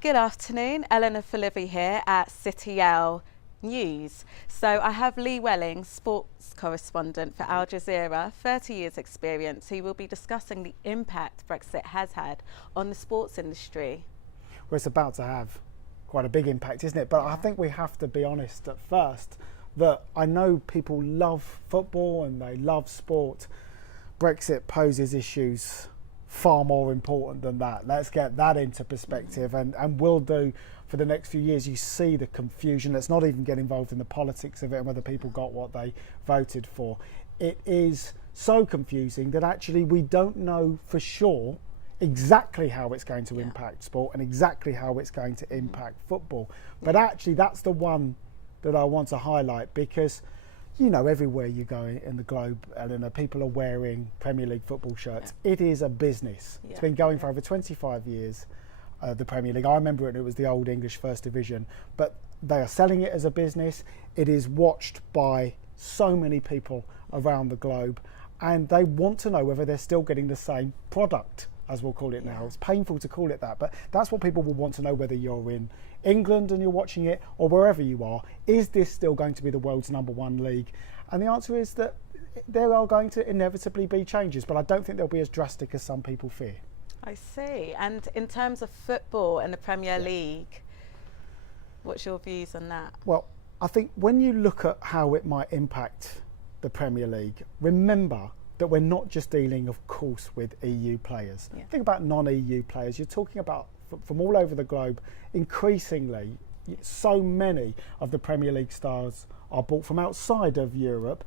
Good afternoon, Eleanor Filliby here at CityL News. So I have Lee Welling, sports correspondent for Al Jazeera, 30 years experience, who will be discussing the impact Brexit has had on the sports industry. Well, it's about to have quite a big impact, isn't it? But I think we have to be honest at first that I know people love football and they love sport. Brexit poses issues far more important than that. Let's get that into perspective, and will do for the next few years. You see the confusion. Let's not even get involved in the politics of it and whether people got what they voted for. It is so confusing that actually we don't know for sure exactly how it's going to impact sport and exactly how it's going to impact football. But actually that's the one that I want to highlight, because you know, everywhere you go in the globe, Eleanor, people are wearing Premier League football shirts. It is a business. It's been going for over 25 years, the Premier League. I remember it was the old English First Division, but they are selling it as a business. It is watched by so many people around the globe, and they want to know whether they're still getting the same product, as we'll call it now. It's painful to call it that, but that's what people will want to know, whether you're in England and you're watching it or wherever you are. Is this still going to be the world's #1 league? And the answer is that there are going to inevitably be changes, but I don't think they'll be as drastic as some people fear. I see. And in terms of football and the Premier League, what's your views on that? Well, I think when you look at how it might impact the Premier League, remember that we're not just dealing, of course, with EU players. Think about non-EU players. You're talking about from all over the globe. Increasingly, so many of the Premier League stars are bought from outside of Europe.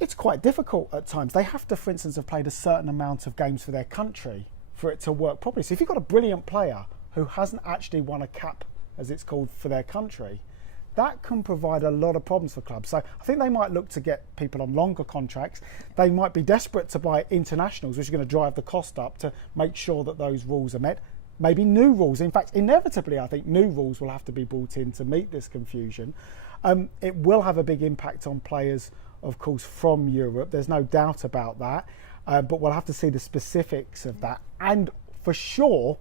It's quite difficult at times. They have to, for instance, have played a certain amount of games for their country for it to work properly. So if you've got a brilliant player who hasn't actually won a cap, as it's called, for their country, that can provide a lot of problems for clubs. So I think they might look to get people on longer contracts. They might be desperate to buy internationals, which is going to drive the cost up, to make sure that those rules are met. Maybe new rules. In fact, inevitably, I think new rules will have to be brought in to meet this confusion. It will have a big impact on players, of course, from Europe. There's no doubt about that. But we'll have to see the specifics of that. And for sure,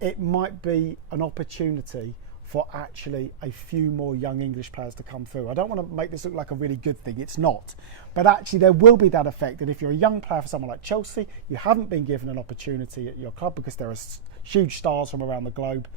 it might be an opportunity for actually a few more young English players to come through. I don't want to make this look like a really good thing. It's not. But actually there will be that effect, that if you're a young player for someone like Chelsea, you haven't been given an opportunity at your club because there are huge stars from around the globe.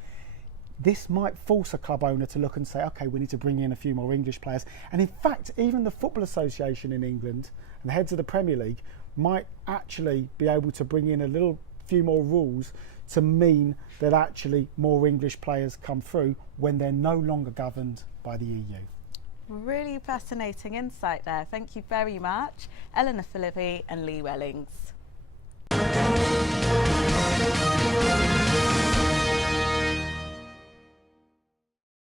This might force a club owner to look and say, OK, we need to bring in a few more English players. And in fact, even the Football Association in England and the heads of the Premier League might actually be able to bring in a few more rules to mean that actually more English players come through when they're no longer governed by the EU. Really fascinating insight there. Thank you very much, Eleanor Filliby and Lee Wellings.